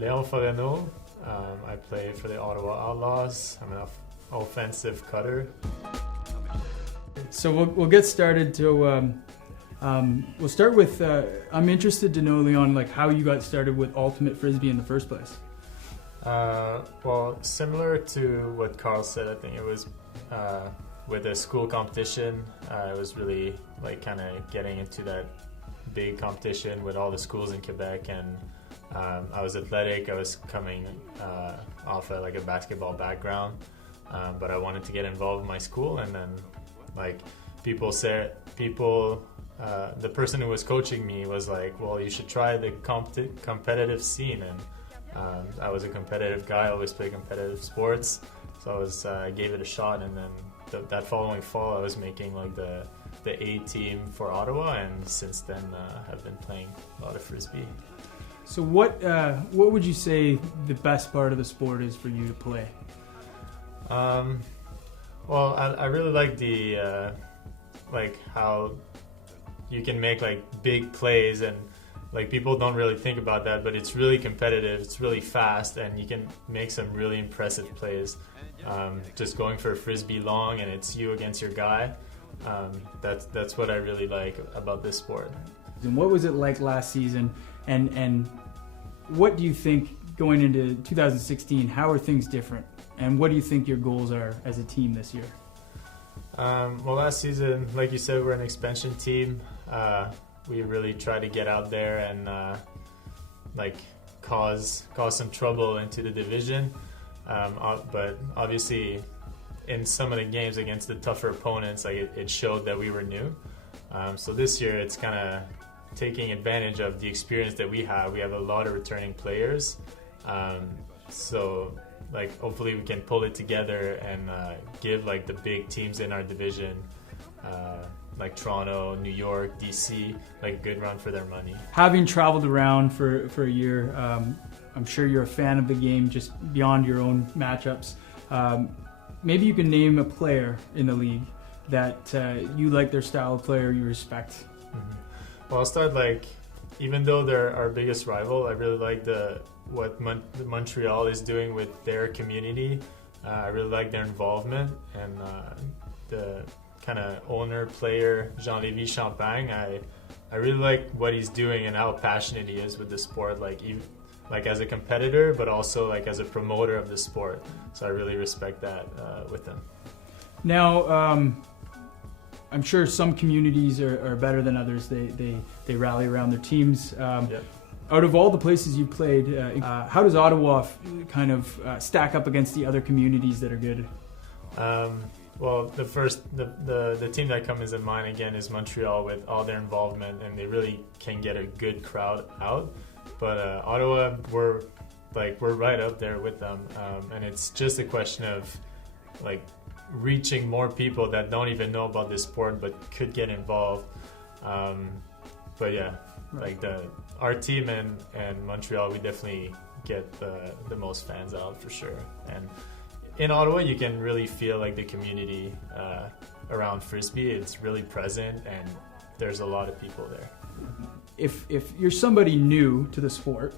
Leon Forest-Nault. I play for the Ottawa Outlaws. I'm an offensive cutter. So we'll get started to, we'll start with, I'm interested to know, Leon, like how you got started with Ultimate Frisbee in the first place. Well, similar to what Carl said, I think it was with a school competition. I was really like kind of getting into that big competition with all the schools in Quebec, and I was athletic. I was coming off like a basketball background, but I wanted to get involved in my school, and then like the person who was coaching me was like, well, you should try the competitive scene, and I was a competitive guy. I always played competitive sports, so I gave it a shot, and then that following fall I was making like the A team for Ottawa, and since then I've been playing a lot of Frisbee. So what would you say the best part of the sport is for you to play? Well, I really like the like how you can make like big plays, and like people don't really think about that, but it's really competitive, it's really fast, and you can make some really impressive plays. Just going for a Frisbee long and it's you against your guy. That's what I really like about this sport. And what was it like last season, and what do you think going into 2016, how are things different, and what do you think your goals are as a team this year? Well, last season, like you said, we're an expansion team. We really tried to get out there and like cause some trouble into the division, but obviously in some of the games against the tougher opponents, like it showed that we were new. So this year it's kind of taking advantage of the experience that we have. We have a lot of returning players, so like hopefully we can pull it together and give like the big teams in our division, like Toronto, New York, DC, like a good run for their money. Having traveled around for a year, I'm sure you're a fan of the game just beyond your own matchups. Maybe you can name a player in the league that you like their style of player, you respect. Mm-hmm. Well, I'll start like, even though they're our biggest rival, I really like what Montreal is doing with their community. I really like their involvement, and the kind of owner player Jean-Lévis Champagne. I really like what he's doing and how passionate he is with the sport, like as a competitor, but also like as a promoter of the sport. So I really respect that with him. Now, I'm sure some communities are better than others. They rally around their teams. Yep. Out of all the places you've played, how does Ottawa kind of stack up against the other communities that are good? Well, the team that comes in mind again is Montreal, with all their involvement, and they really can get a good crowd out. But Ottawa, we're right up there with them, and it's just a question of like reaching more people that don't even know about this sport but could get involved. But yeah, like our team and Montreal, we definitely get the most fans out for sure. And in Ottawa, you can really feel like the community around Frisbee. It's really present, and there's a lot of people there. If you're somebody new to the sport,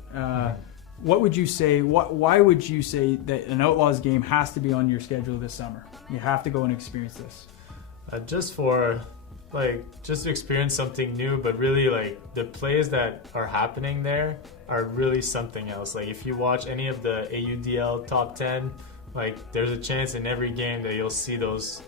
what would you say? Why would you say that an Outlaws game has to be on your schedule this summer? You have to go and experience this. Just to experience something new, but really like the plays that are happening there are really something else. Like if you watch any of the AUDL top 10, like there's a chance in every game that you'll see those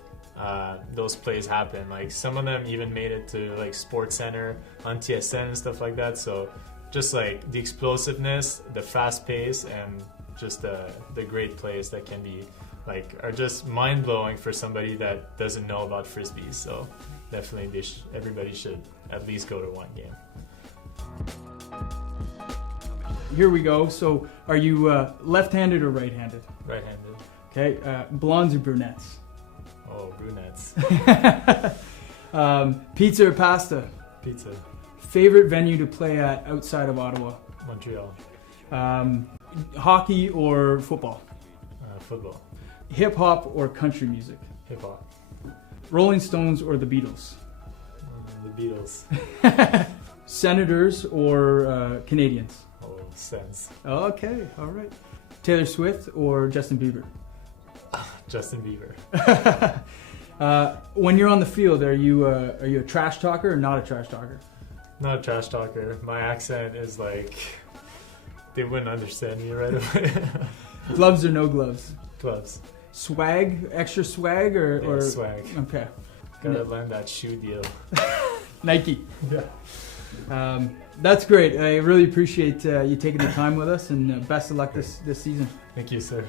plays happen. Like some of them even made it to like Sports Center on TSN and stuff like that. So just like the explosiveness, the fast pace, and just the great plays that can be like are just mind blowing for somebody that doesn't know about Frisbee. So definitely everybody should at least go to one game. Here we go. So are you left-handed or right-handed? Right-handed. Okay. Blondes or brunettes? Oh, brunettes. Pizza or pasta? Pizza. Favorite venue to play at outside of Ottawa? Montreal. Hockey or football? Football. Hip-hop or country music? Hip-hop. Rolling Stones or the Beatles? The Beatles. Senators or Canadians? Oh, sense. Okay, all right. Taylor Swift or Justin Bieber? Justin Bieber. When you're on the field, are you a trash talker or not a trash talker? Not a trash talker. My accent is like, they wouldn't understand me right away. Gloves or no gloves? Gloves. Swag, extra swag or swag. Okay. Gotta land that shoe deal. Nike. Yeah. That's great. I really appreciate you taking the time with us, and best of luck this season. Thank you, sir.